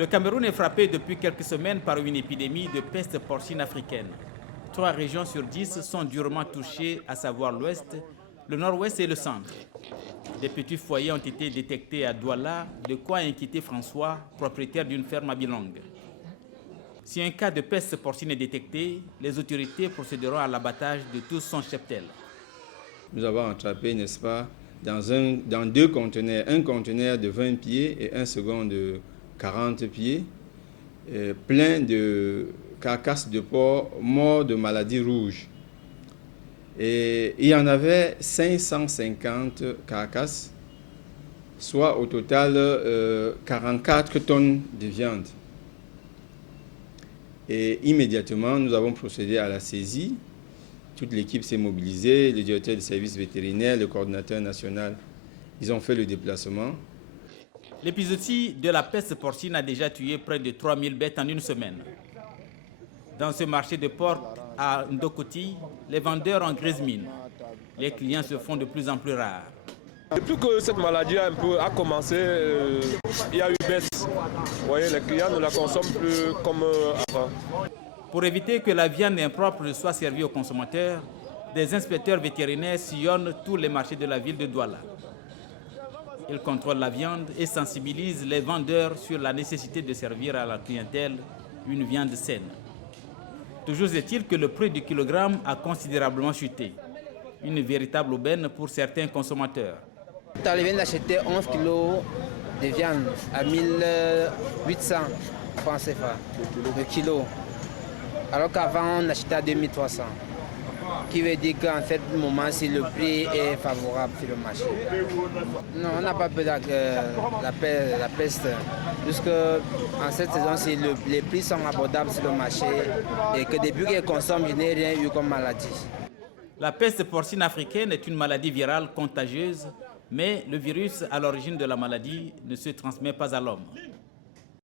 Le Cameroun est frappé depuis quelques semaines par une épidémie de peste porcine africaine. 3 régions sur 10 sont durement touchées, à savoir l'ouest, le nord-ouest et le centre. Des petits foyers ont été détectés à Douala, de quoi inquiéter François, propriétaire d'une ferme à Bilong. Si un cas de peste porcine est détecté, les autorités procéderont à l'abattage de tout son cheptel. Nous avons attrapé, n'est-ce pas, dans 2 conteneurs, un conteneur de 20 pieds et un second de 40 pieds, plein de carcasses de porcs morts de maladies rouges. Et il y en avait 550 carcasses, soit au total 44 tonnes de viande. Et immédiatement, nous avons procédé à la saisie. Toute l'équipe s'est mobilisée, le directeur des services vétérinaires, le coordinateur national, ils ont fait le déplacement. L'épisodie de la peste porcine a déjà tué près de 3000 bêtes en une semaine. Dans ce marché de porc à Ndokoti, les vendeurs en grise mine. Les clients se font de plus en plus rares. Depuis que cette maladie a commencé, il y a eu baisse. Vous voyez, les clients ne la consomment plus comme avant. Pour éviter que la viande impropre ne soit servie aux consommateurs, des inspecteurs vétérinaires sillonnent tous les marchés de la ville de Douala. Ils contrôlent la viande et sensibilisent les vendeurs sur la nécessité de servir à la clientèle une viande saine. Toujours est-il que le prix du kilogramme a considérablement chuté. Une véritable aubaine pour certains consommateurs. On vient d'acheter 11 kilos de viande à 1800 francs CFA le kilo, alors qu'avant on achetait à 2300. Qui veut dire qu'en fait, le moment, si le prix est favorable sur le marché. Non, on n'a pas peur de la peste, puisque en cette saison, les prix sont abordables sur le marché et que depuis qu'ils consomment, je n'ai rien eu comme maladie. La peste porcine africaine est une maladie virale contagieuse, mais le virus à l'origine de la maladie ne se transmet pas à l'homme.